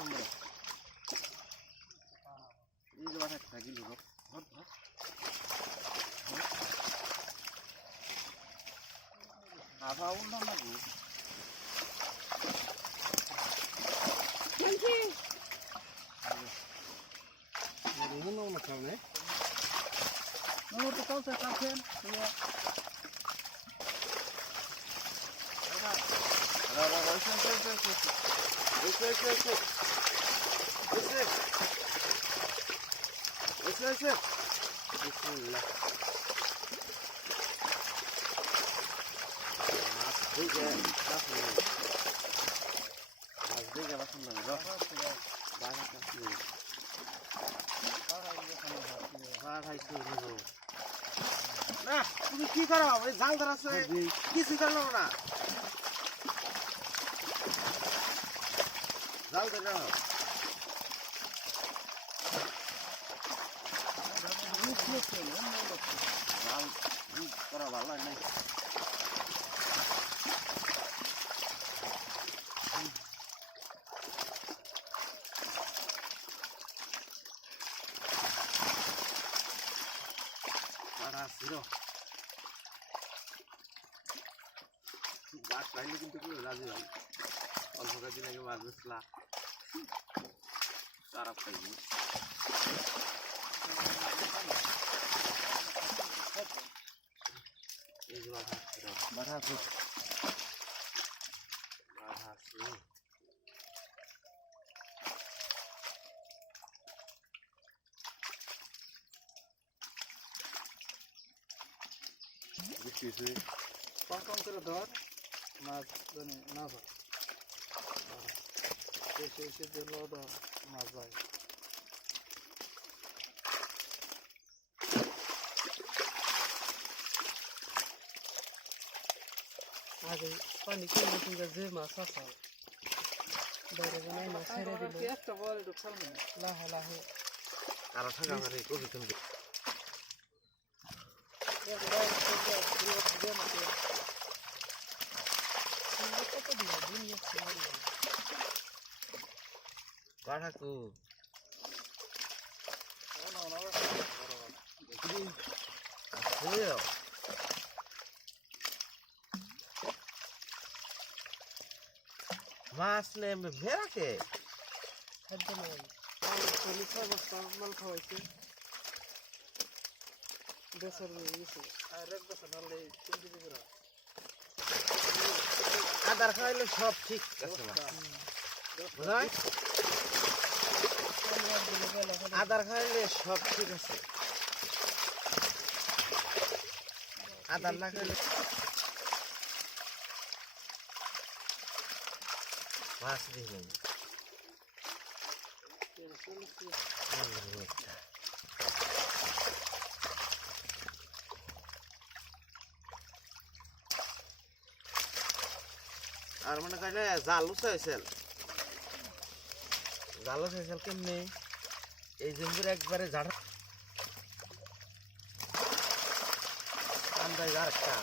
আমরা এই যে বাটা থাকি লোক ধর ধর আবা উল্টা না গো Thank you. Nó mà cầu này. Nó có câu sao sao thêm. Rồi, xem. Xem. Bismillah. না তুমি কি করো ওই জাল ধরাছে কিছু করলো না জাল ধরে জাল করা ভালো নাই গাছ পাইলে কিন্তু রাজি ভাই অল্প কয়েকদিন আগে মাছ বেসলা খারাপ পাইনি এই যে বাধা আছে বুঝতেছি কম করে ধর মাছ জানি না ধর এসে দিল মাছ ভাই আগে পানি কিনে কিনে যে মাছ আছে বাইরে বানাই মাছ ছেড়ে দিল একটা বড় একটু খালমে লাহে লাহে আর ঠাকা মারে কবি তুমি বাড়াকু মাছ নেমে ভেড়াকে একদম মাল খাওয়াইছে বেসার গেছে আর এক বছর নালে 3 কেজি করে আদার খাইলে সব ঠিক আছে বুঝাই আদার খাইলে সব ঠিক আছে আদার না খাইলে মাছ দিবেন আর মনে করেন জাল উচাইছিল কেমনি এই জঙ্গির একবারে ঝাড়া আন্দাজ আর একটা